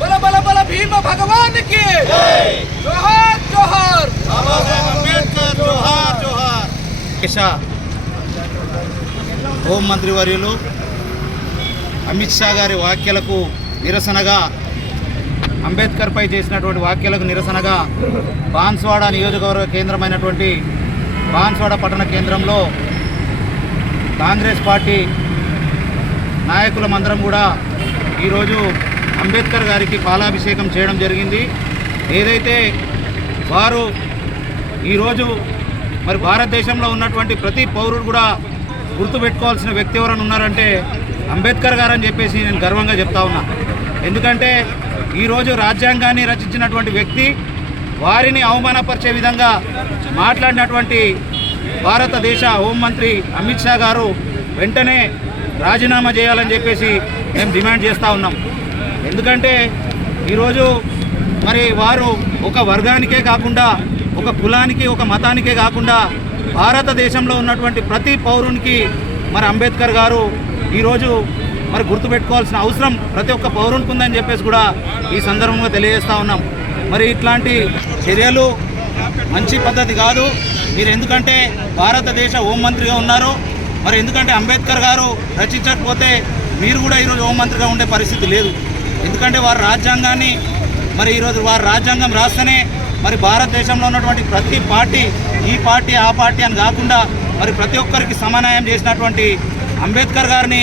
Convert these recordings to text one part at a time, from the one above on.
బల బల బల భీమ భగవాన్ కి జోహార్ జోహార్ బాబా సాహెబ్ అంబేద్కర్ జోహార్ జోహార్. హోం మంత్రి వర్యులు అమిత్ షా గారి వ్యాఖ్యలకు నిరసనగా, అంబేద్కర్పై చేసినటువంటి వ్యాఖ్యలకు నిరసనగా బాన్స్వాడ నియోజకవర్గ కేంద్రమైనటువంటి బాన్స్వాడ పట్టణ కేంద్రంలో కాంగ్రెస్ పార్టీ నాయకులమందరం కూడా ఈరోజు అంబేద్కర్ గారికి పాలాభిషేకం చేయడం జరిగింది. ఏదైతే వారు ఈరోజు మరి భారతదేశంలో ఉన్నటువంటి ప్రతి పౌరుడు కూడా గుర్తుపెట్టుకోవాల్సిన వ్యక్తి ఎవరైనా ఉన్నారంటే అంబేద్కర్ గారు అని చెప్పేసి నేను గర్వంగా చెప్తా ఉన్నా. ఎందుకంటే ఈరోజు రాజ్యాంగాన్ని రచించినటువంటి వ్యక్తి వారిని అవమానపరిచే విధంగా మాట్లాడినటువంటి భారతదేశ హోంమంత్రి అమిత్ షా గారు వెంటనే రాజీనామా చేయాలని చెప్పేసి మేము డిమాండ్ చేస్తూ ఉన్నాం. ఎందుకంటే ఈరోజు మరి వారు ఒక వర్గానికే కాకుండా, ఒక కులానికి, ఒక మతానికే కాకుండా భారతదేశంలో ఉన్నటువంటి ప్రతి పౌరునికి మరి అంబేద్కర్ గారు ఈరోజు మరి గుర్తుపెట్టుకోవాల్సిన అవసరం ప్రతి ఒక్క పౌరునికి ఉందని చెప్పేసి కూడా ఈ సందర్భంగా తెలియజేస్తూ ఉన్నాం. మరి ఇట్లాంటి చర్యలు మంచి పద్ధతి కాదు. మీరు ఎందుకంటే భారతదేశ హోంమంత్రిగా ఉన్నారు, మరి ఎందుకంటే అంబేద్కర్ గారు రచించకపోతే మీరు కూడా ఈరోజు హోంమంత్రిగా ఉండే పరిస్థితి లేదు. ఎందుకంటే వారి రాజ్యాంగాన్ని మరి ఈరోజు వారి రాజ్యాంగం రాస్తేనే మరి భారతదేశంలో ఉన్నటువంటి ప్రతి పార్టీ, ఈ పార్టీ ఆ పార్టీ అని కాకుండా మరి ప్రతి ఒక్కరికి సమన్వయం చేసినటువంటి అంబేద్కర్ గారిని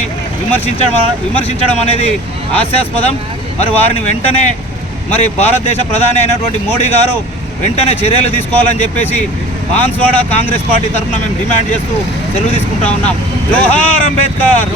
విమర్శించడం అనేది హాస్యాస్పదం. మరి వారిని వెంటనే మరి భారతదేశ ప్రధాని అయినటువంటి మోడీ గారు వెంటనే చర్యలు తీసుకోవాలని చెప్పేసి బాన్స్వాడ కాంగ్రెస్ పార్టీ తరఫున మేము డిమాండ్ చేస్తూ సెలవు తీసుకుంటా ఉన్నాం. జోహార్ అంబేద్కర్.